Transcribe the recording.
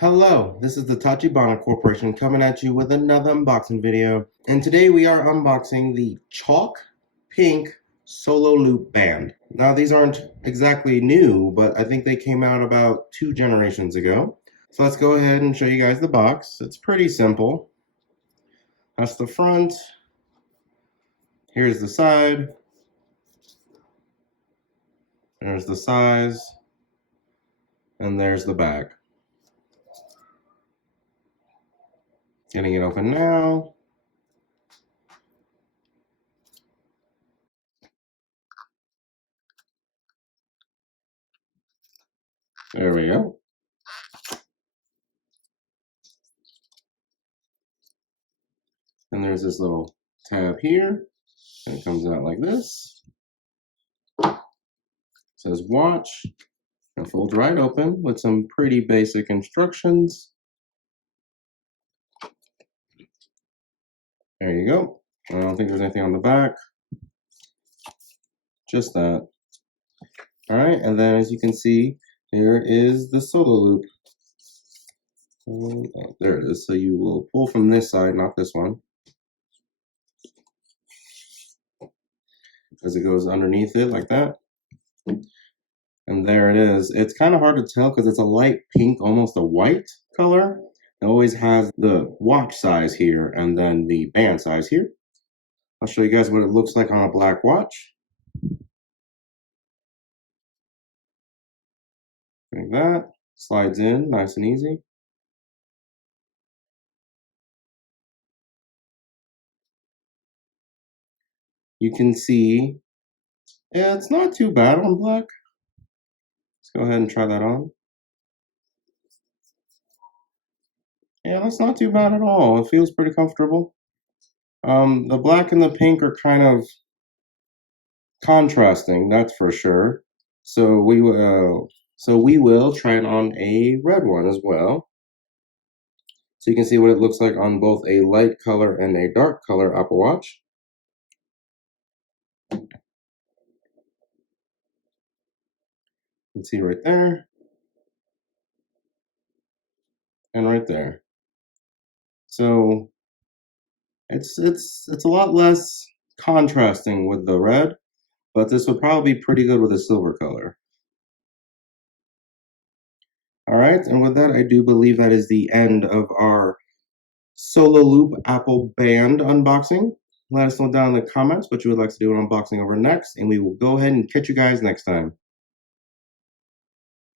Hello, this is the Tachibana Corporation coming at you with another unboxing video. And today we are unboxing the Chalk Pink Solo Loop Band. Now these aren't exactly new, but I think they came out about 2 generations ago. So let's go ahead and show you guys the box. It's pretty simple. That's the front. Here's the side. There's the size. And there's the back. Getting it open now. There we go. And there's this little tab here. And it comes out like this. It says watch. And folds right open with some pretty basic instructions. There you go. I don't think there's anything on the back. Just that. Alright, and then as you can see, here is the solo loop. Oh, there it is. So you will pull from this side, not this one. As it goes underneath it like that. And there it is. It's kind of hard to tell because it's a light pink, almost a white color. It always has the watch size here and then the band size here. I'll show you guys what it looks like on a black watch. Like that. Slides in nice and easy. You can see, yeah, it's not too bad on black. Let's go ahead and try that on. Yeah, that's not too bad at all. It feels pretty comfortable. The black and the pink are kind of contrasting, that's for sure. So we will try it on a red one as well. So you can see what it looks like on both a light color and a dark color Apple Watch. You can see right there and right there. So it's a lot less contrasting with the red, but this would probably be pretty good with a silver color. All right, and with that, I do believe that is the end of our Solo Loop Apple Band unboxing. Let us know down in the comments what you would like to do an unboxing over next, and we will go ahead and catch you guys next time.